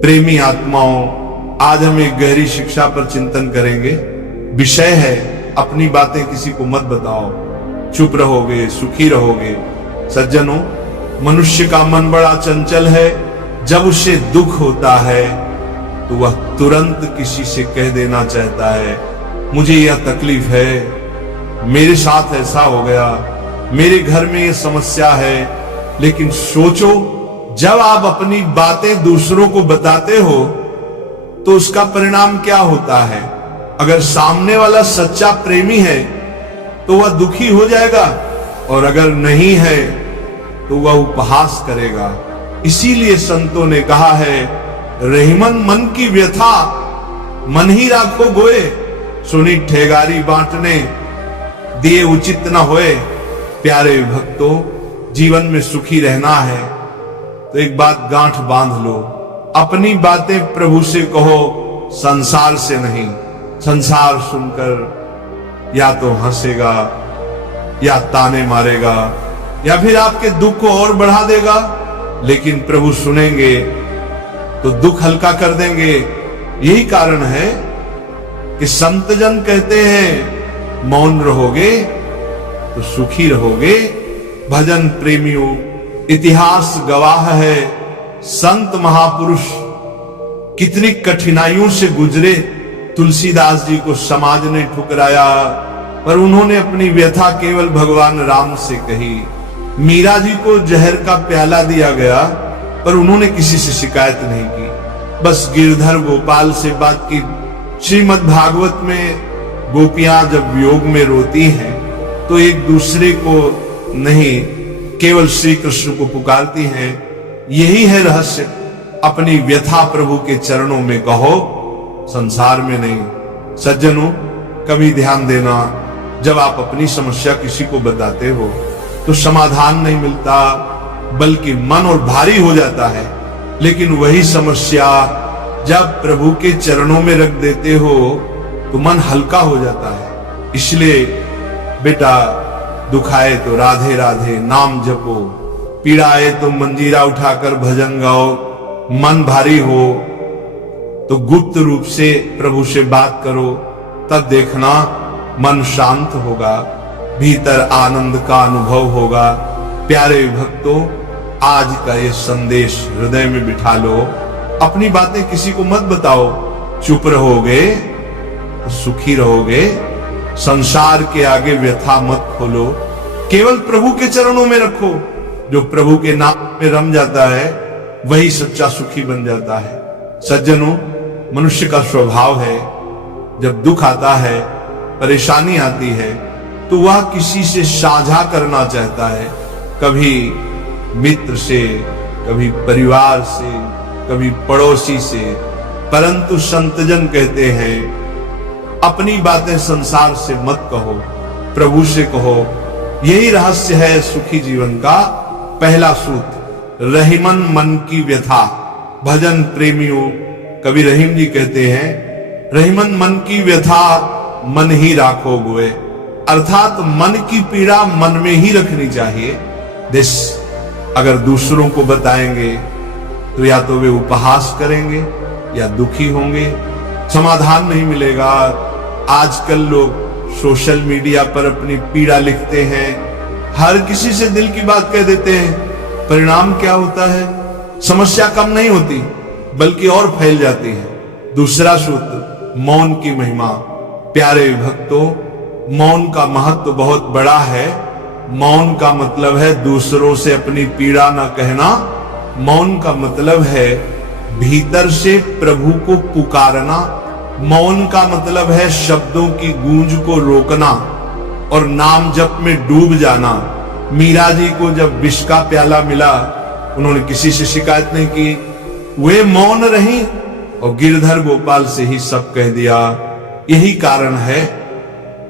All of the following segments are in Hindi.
प्रेमी आत्माओं, आज हम एक गहरी शिक्षा पर चिंतन करेंगे। विषय है अपनी बातें किसी को मत बताओ, चुप रहोगे सुखी रहोगे। सज्जनों, मनुष्य का मन बड़ा चंचल है। जब उसे दुख होता है तो वह तुरंत किसी से कह देना चाहता है, मुझे यह तकलीफ है, मेरे साथ ऐसा हो गया, मेरे घर में यह समस्या है। लेकिन सोचो, जब आप अपनी बातें दूसरों को बताते हो तो उसका परिणाम क्या होता है। अगर सामने वाला सच्चा प्रेमी है तो वह दुखी हो जाएगा, और अगर नहीं है तो वह उपहास करेगा। इसीलिए संतों ने कहा है, रहीमन मन की व्यथा मन ही राखो गोए, सुनी ठेगारी बांटने दिए उचित न होए। प्यारे भक्तों, जीवन में सुखी रहना है तो एक बात गांठ बांध लो, अपनी बातें प्रभु से कहो, संसार से नहीं। संसार सुनकर या तो हंसेगा या ताने मारेगा या फिर आपके दुख को और बढ़ा देगा। लेकिन प्रभु सुनेंगे तो दुख हल्का कर देंगे। यही कारण है कि संतजन कहते हैं, मौन रहोगे तो सुखी रहोगे। भजन प्रेमियों, इतिहास गवाह है, संत महापुरुष कितनी कठिनाइयों से गुजरे। तुलसीदास जी को समाज ने ठुकराया, पर उन्होंने अपनी व्यथा केवल भगवान राम से कही। मीरा जी को जहर का प्याला दिया गया, पर उन्होंने किसी से शिकायत नहीं की, बस गिरधर गोपाल से बात की। श्रीमद् भागवत में गोपियां जब वियोग में रोती हैं तो एक दूसरे को नहीं, केवल श्री कृष्ण को पुकारती हैं। यही है रहस्य। अपनी व्यथा प्रभु के चरणों में कहो, संसार में नहीं। सज्जनों, कभी ध्यान देना, जब आप अपनी समस्या किसी को बताते हो तो समाधान नहीं मिलता, बल्कि मन और भारी हो जाता है। लेकिन वही समस्या जब प्रभु के चरणों में रख देते हो तो मन हल्का हो जाता है। इसलिए बेटा, दुखाए तो राधे राधे नाम जपो, पीड़ा आए तो मंजीरा उठाकर भजन गाओ, मन भारी हो तो गुप्त रूप से प्रभु से बात करो, तब देखना मन शांत होगा, भीतर आनंद का अनुभव होगा। प्यारे भक्तों, आज का ये संदेश हृदय में बिठा लो। अपनी बातें किसी को मत बताओ, चुप रहोगे तो सुखी रहोगे। संसार के आगे व्यथा मत खोलो, केवल प्रभु के चरणों में रखो। जो प्रभु के नाम में रम जाता है वही सच्चा सुखी बन जाता है। सज्जनों, मनुष्य का स्वभाव है, जब दुख आता है, परेशानी आती है, तो वह किसी से साझा करना चाहता है, कभी मित्र से, कभी परिवार से, कभी पड़ोसी से। परंतु संतजन कहते हैं, अपनी बातें संसार से मत कहो, प्रभु से कहो। यही रहस्य है सुखी जीवन का पहला सूत्र, रहीमन मन की व्यथा। भजन प्रेमियों, कवि रहीम जी कहते हैं, रहीमन मन की व्यथा मन ही राखो गोए, अर्थात मन की पीड़ा मन में ही रखनी चाहिए। दिस अगर दूसरों को बताएंगे तो या तो वे उपहास करेंगे या दुखी होंगे, समाधान नहीं मिलेगा। आजकल लोग सोशल मीडिया पर अपनी पीड़ा लिखते हैं, हर किसी से दिल की बात कह देते हैं। परिणाम क्या होता है? समस्या कम नहीं होती, बल्कि और फैल जाती है। दूसरा सूत्र, मौन की महिमा। प्यारे भक्तों, मौन का महत्व बहुत बड़ा है। मौन का मतलब है दूसरों से अपनी पीड़ा न कहना। मौन का मतलब है भीतर से प्रभु को पुकारना। मौन का मतलब है शब्दों की गूंज को रोकना और नाम जप में डूब जाना। मीरा जी को जब विष का प्याला मिला, उन्होंने किसी से शिकायत नहीं की, वे मौन रही और गिरधर गोपाल से ही सब कह दिया। यही कारण है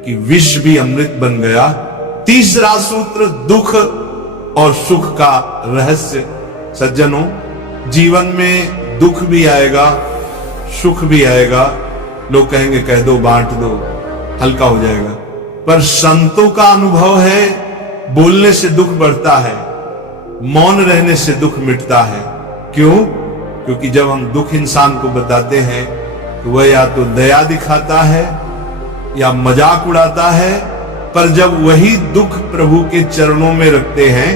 कि विष भी अमृत बन गया। तीसरा सूत्र, दुख और सुख का रहस्य। सज्जनों, जीवन में दुख भी आएगा, सुख भी आएगा। लोग कहेंगे कह दो, बांट दो, हल्का हो जाएगा। पर संतों का अनुभव है, बोलने से दुख बढ़ता है, मौन रहने से दुख मिटता है। क्यों? क्योंकि जब हम दुख इंसान को बताते हैं तो वह या तो दया दिखाता है या मजाक उड़ाता है, पर जब वही दुख प्रभु के चरणों में रखते हैं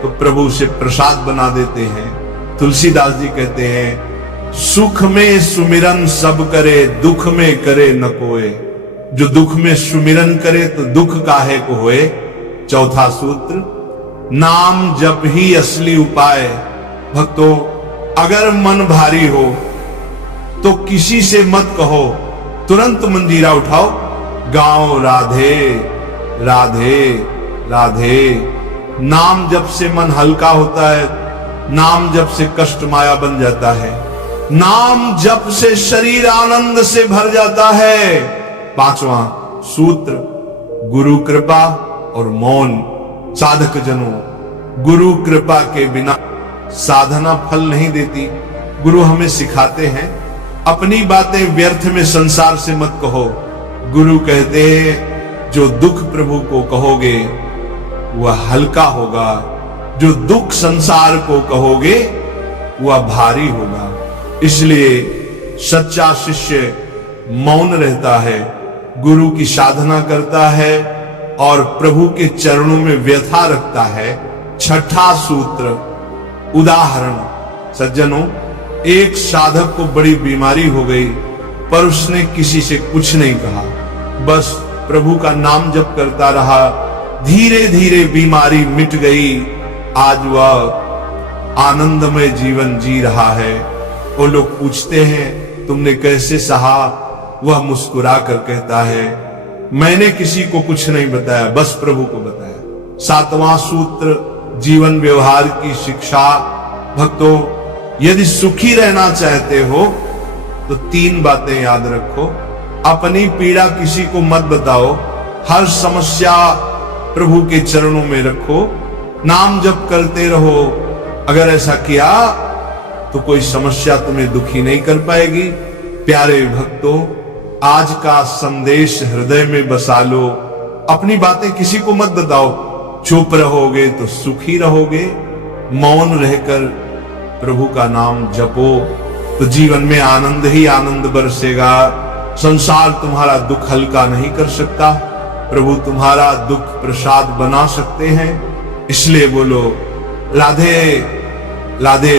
तो प्रभु उसे प्रसाद बना देते हैं। तुलसीदास जी कहते हैं, सुख में सुमिरन सब करे, दुख में करे न कोय। जो दुख में सुमिरन करे तो दुख काहे को होए। चौथा सूत्र, नाम जप ही असली उपाय। भक्तों, अगर मन भारी हो तो किसी से मत कहो, तुरंत मंजीरा उठाओ, गाओ राधे राधे राधे। नाम जप से मन हल्का होता है, नाम जप से कष्ट माया बन जाता है, नाम जप से शरीर आनंद से भर जाता है। पांचवा सूत्र, गुरु कृपा और मौन। साधक जनों, गुरु कृपा के बिना साधना फल नहीं देती। गुरु हमें सिखाते हैं, अपनी बातें व्यर्थ में संसार से मत कहो। गुरु कहते हैं, जो दुख प्रभु को कहोगे वह हल्का होगा, जो दुख संसार को कहोगे वह भारी होगा। इसलिए सच्चा शिष्य मौन रहता है, गुरु की साधना करता है और प्रभु के चरणों में व्यथा रखता है। छठा सूत्र, उदाहरण। सज्जनों, एक साधक को बड़ी बीमारी हो गई पर उसने किसी से कुछ नहीं कहा, बस प्रभु का नाम जप करता रहा। धीरे धीरे बीमारी मिट गई, आज वह आनंदमय जीवन जी रहा है। वो लोग पूछते हैं, तुमने कैसे सहा? वह मुस्कुरा कर कहता है, मैंने किसी को कुछ नहीं बताया, बस प्रभु को बताया। सातवां सूत्र, जीवन व्यवहार की शिक्षा। भक्तों, यदि सुखी रहना चाहते हो तो 3 बातें याद रखो। अपनी पीड़ा किसी को मत बताओ, हर समस्या प्रभु के चरणों में रखो, नाम जप करते रहो। अगर ऐसा किया तो कोई समस्या तुम्हें दुखी नहीं कर पाएगी। प्यारे भक्तों, आज का संदेश हृदय में बसा लो। अपनी बातें किसी को मत बताओ। चुप रहोगे तो सुखी रहोगे, मौन रहकर प्रभु का नाम जपो तो जीवन में आनंद ही आनंद बरसेगा। संसार तुम्हारा दुख हल्का नहीं कर सकता, प्रभु तुम्हारा दुख प्रसाद बना सकते हैं। इसलिए बोलो राधे राधे।